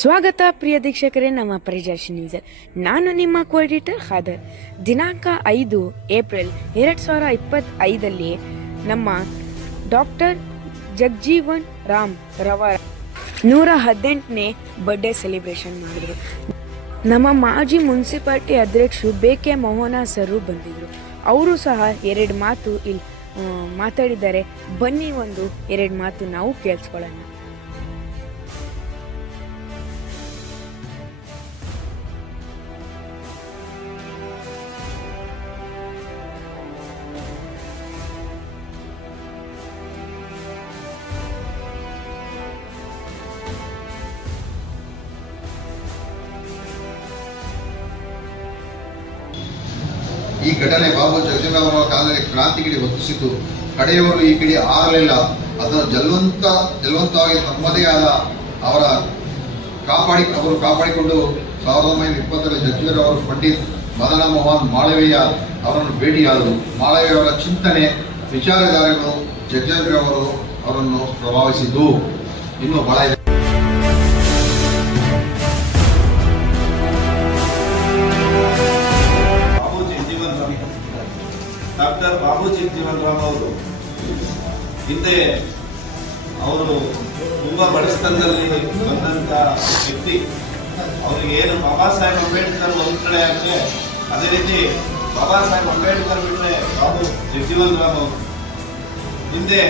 ಸ್ವಾಗತ ಪ್ರಿಯ ವೀಕ್ಷಕರೇ, ನಮ್ಮ ಪರಿಜರ್ಶ್ ನ್ಯೂಸ್ ನಾನು ನಿಮ್ಮ ಕೋಆರ್ಡಿನೇಟರ್ ಖಾದರ್. ದಿನಾಂಕ ಐದು ಏಪ್ರಿಲ್ ಎರಡು ಸಾವಿರ ಇಪ್ಪತ್ತೈದಲ್ಲಿ ನಮ್ಮ ಡಾಕ್ಟರ್ ಜಗಜೀವನ್ ರಾಮ್ ರವರ ನೂರ ಹದಿನೆಂಟನೇ ಬರ್ಡೇ ಸೆಲೆಬ್ರೇಷನ್ ಮಾಡಿದರು. ನಮ್ಮ ಮಾಜಿ ಮುನ್ಸಿಪಾಲ್ಟಿ ಅಧ್ಯಕ್ಷರು ಬೆ ಕೆ ಮೋಹನ ಸರ್ ಬಂದಿದ್ದರು ಅವರು ಸಹ ಎರಡು ಮಾತು ಇಲ್ಲಿ ಮಾತಾಡಿದ್ದಾರೆ. ಬನ್ನಿ ಒಂದು ಎರಡು ಮಾತು ನಾವು ಕೇಳಿಸ್ಕೊಳ್ಳೋಣ. ಈ ಘಟನೆ ಬಾಬು ಜಗಜೀವನವರ ಕಾಲದಲ್ಲಿ ಕ್ರಾಂತಿಗಿಡಿ ಹೊತ್ತಿಸಿತು ಕಡೆಯವರು ಈ ಕಿಡಿ ಆಗಲಿಲ್ಲ ಅದನ್ನು ಜಲ್ವಂತ, ಜಲ್ವಂತವಾಗಿ ತಮ್ಮದೇ ಆದ ಅವರ ಕಾಪಾಡಿ, ಅವರು ಕಾಪಾಡಿಕೊಂಡು ಸಾವಿರದ ಒಂಬೈನೂರ ಇಪ್ಪತ್ತರ ಜಗಜೀವನ ಅವರು ಪಂಡಿತ್ ಮದನ ಮೋಹನ್ ಮಾಳವೀಯ ಅವರನ್ನು ಭೇಟಿಯಾದರು. ಮಾಳವೀಯ ಅವರ ಚಿಂತನೆ, ವಿಚಾರಧಾರೆಗಳು ಜಗಜೀವನ ಅವರು ಅವರನ್ನು ಪ್ರಭಾವಿಸಿದ್ದು. ಇನ್ನು ಬಹಳ ಡಾಕ್ಟರ್ ಬಾಬೂಜಿ ಜೀವನ್ ರಾಮ್ ಅವರು ಹಿಂದೆ ಅವರು ತುಂಬಾ ಬಡಸ್ತನದಲ್ಲಿ ಬಂದಂತ ವ್ಯಕ್ತಿ. ಅವ್ರಿಗೆ ಏನು ಬಾಬಾ ಸಾಹೇಬ್ ಅಂಬೇಡ್ಕರ್ ಒಂದ್ ಕಡೆ ಆಗ್ಲಿ, ಅದೇ ರೀತಿ ಬಾಬಾ ಸಾಹೇಬ್ ಅಂಬೇಡ್ಕರ್ ಬಿಟ್ಟರೆ ಬಾಬು ಜಗಜೀವನ್ ರಾಮ್ ಅವರು? ಹಿಂದೆ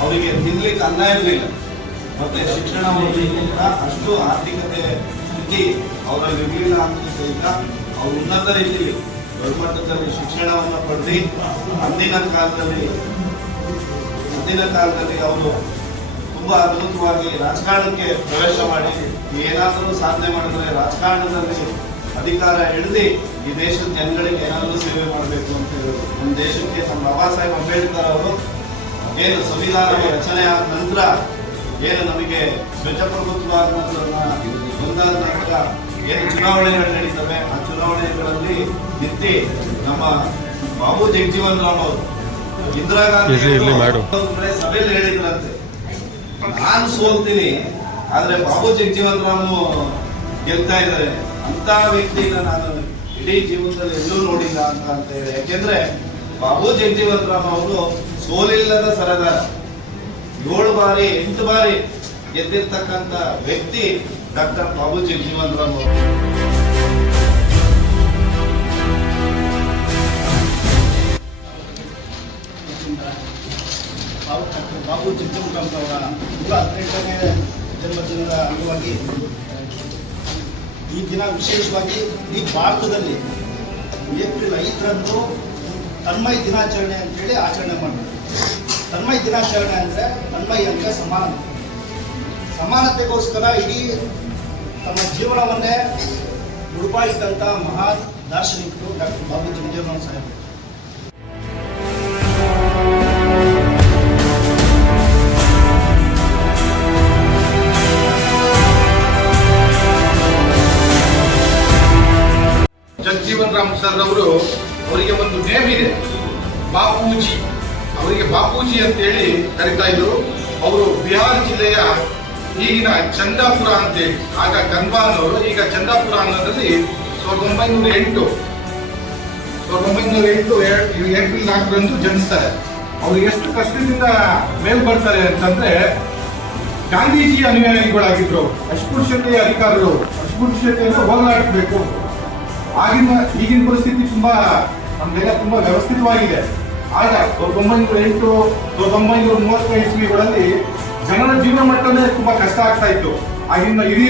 ಅವರಿಗೆ ತಿನ್ಲಿಕ್ಕೆ ಅನ್ನ ಇರಲಿಲ್ಲ. ಮತ್ತೆ ಶಿಕ್ಷಣ ಅಷ್ಟು ಆರ್ಥಿಕತೆ ಸ್ಥಿತಿ ಅವರಲ್ಲಿ ಇರಲಿಲ್ಲ ಅಂತ ಅವರು ಉನ್ನತ ರೀತಿಯಲ್ಲಿ ದೊಡ್ಡ ಶಿಕ್ಷಣವನ್ನು ಪಡೆದು ಅಂದಿನ ಕಾಲದಲ್ಲಿ ಅಂದಿನ ಕಾಲದಲ್ಲಿ ಅವರು ತುಂಬಾ ಅದ್ಭುತವಾಗಿ ರಾಜಕಾರಣಕ್ಕೆ ಪ್ರವೇಶ ಮಾಡಿ ಏನಾದರೂ ಸಾಧನೆ ಮಾಡಿದ್ರೆ ರಾಜಕಾರಣದಲ್ಲಿ ಅಧಿಕಾರ ಹಿಡಿದು ಈ ದೇಶದ ಜನಗಳಿಗೆ ಏನಾದರೂ ಸೇವೆ ಮಾಡಬೇಕು ಅಂತ ಹೇಳಿದ್ರು ನಮ್ಮ ದೇಶಕ್ಕೆ ನಮ್ಮ ಬಾಬಾ ಸಾಹೇಬ್ ಅಂಬೇಡ್ಕರ್ ಅವರು ಏನು ಸಂವಿಧಾನ ರಚನೆ ಆದ ನಂತರ ಏನು ನಮಗೆ ಪ್ರಜಾಪ್ರಭುತ್ವ ಅನ್ನೋದನ್ನ ಬಂದಾದ ನಂತರ ಏನು ಚುನಾವಣೆಗಳು ನಡೀತವೆ. ಆ ಚುನಾವಣೆಗಳಲ್ಲಿ ನಿಂತಿ ನಮ್ಮ ಬಾಬು ಜಗಜೀವನ್ ರಾಮ್ ಅವರು ಇಂದಿರಾ ಗಾಂಧಿ ಸಭೆಯಲ್ಲಿ ಹೇಳಿದ್ರಂತೆ. ನಾನು ಸೋಲ್ತೀನಿ ಆದ್ರೆ ಬಾಬು ಜಗಜೀವನ್ ರಾಮ್ ಗೆಲ್ತಾ ಇದ್ದಾರೆ ಅಂತ ವ್ಯಕ್ತಿನ ನಾನು ಇಡೀ ಜೀವನದಲ್ಲಿ ಎಲ್ಲೂ ನೋಡಿಲ್ಲ ಅಂತ ಅಂತ ಹೇಳಿ. ಯಾಕೆಂದ್ರೆ ಬಾಬು ಜಗಜೀವನ್ ರಾಮ್ ಅವರು ಸೋಲಿಲ್ಲದ ಸರದಾರ. ಏಳು ಬಾರಿ ಎಂಟು ಬಾರಿ ಗೆದ್ದಿರ್ತಕ್ಕಂಥ ವ್ಯಕ್ತಿ ಡಾಕ್ಟರ್ ಬಾಬು ಜಗಜೀವನ್ ರಾಮ್ ಅವರು. ಬಾಬು ಡಾಕ್ಟರ್ ಬಾಬು ಜಗಜೀವನ್ ಅವರ ನೂರ ಹದಿನೆಂಟನೇ ಜನ್ಮದಿನದ ಅಂಗವಾಗಿ ಈ ದಿನ ವಿಶೇಷವಾಗಿ ಈ ಭಾರತದಲ್ಲಿ ಏಪ್ರಿಲ್ ಐದರಂದು ತನ್ಮಯ ದಿನಾಚರಣೆ ಅಂತೇಳಿ ಆಚರಣೆ ಮಾಡ್ತಾರೆ. ತನ್ಮಯ ದಿನಾಚರಣೆ ಅಂದರೆ ತನ್ಮಯ ಅಂತ ಸಮಾನತೆ ಸಮಾನತೆಗೋಸ್ಕರ ಇಡೀ ತಮ್ಮ ಜೀವನವನ್ನೇ ಮುಡುಪಾಯಿಟ್ಟಂಥ ಮಹಾನ್ ದಾರ್ಶನಿಕರು ಡಾಕ್ಟರ್ ಬಾಬು ಜಗಜೀವನ್ ಸಾಹೇಬ್. ಜಗಜೀವನ್ ರಾಮ್ ಸರ್ ಅವರು, ಅವರಿಗೆ ಒಂದು ನೇಮ್ ಇದೆ. ಬಾಪೂಜಿ. ಅವರಿಗೆ ಬಾಪೂಜಿ ಅಂತೇಳಿ ಕರಿತಾ ಇದ್ರು. ಅವರು ಬಿಹಾರ್ ಜಿಲ್ಲೆಯ ಈಗಿನ ಚಂದಾಪುರ ಅಂತೇಳಿ ಆಗ ಗನ್ವಾನ್ ಅವರು ಈಗ ಚಂದಾಪುರ ಅನ್ನೋದ್ರಲ್ಲಿ ಸಾವಿರದ ಒಂಬೈನೂರ ಎಂಟು, ಸಾವಿರದ ಒಂಬೈನೂರ ಎಂಟು ಏಪ್ರಿಲ್ ನಾಲ್ಕರಂದು ಜನಿಸ್ತಾರೆ. ಅವರು ಎಷ್ಟು ಕಷ್ಟದಿಂದ ಮೇಲ್ ಬರ್ತಾರೆ ಅಂತಂದ್ರೆ ಗಾಂಧೀಜಿ ಅನುಯಾಯಿಗಳಾಗಿದ್ರು. ಅಸ್ಪೃಶ್ಯತೆಯ ಅಧಿಕಾರಿಗಳು ಅಸ್ಪೃಶ್ಯತೆಯನ್ನು ಹೋಗಲಾಡಿಸಬೇಕು. ಆಗಿನ, ಈಗಿನ ಪರಿಸ್ಥಿತಿ ತುಂಬಾ ನಮ್ದೆಲ್ಲ ತುಂಬಾ ವ್ಯವಸ್ಥಿತವಾಗಿದೆ. ಆಗ ಸಾವಿರದ ಒಂಬೈನೂರ ಎಂಟು, ಸಾವಿರದ ಒಂಬೈನೂರ ಮೂವತ್ತೈದು ಇಸ್ವಿಗಳಲ್ಲಿ ಜನರ ಜೀವನ ಮಟ್ಟನೇ ತುಂಬಾ ಕಷ್ಟ ಆಗ್ತಾ ಇತ್ತು. ಆಗಿಂದ ಇಡೀ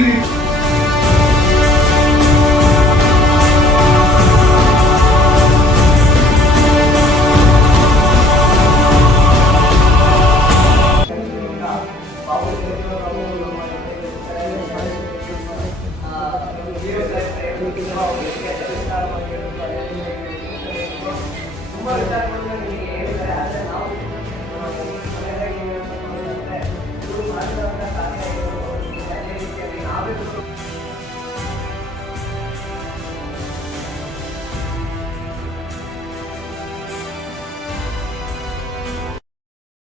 ತುಂಬ ವಿಚಾರಗಳನ್ನು ನಿಮಗೆ Thank you.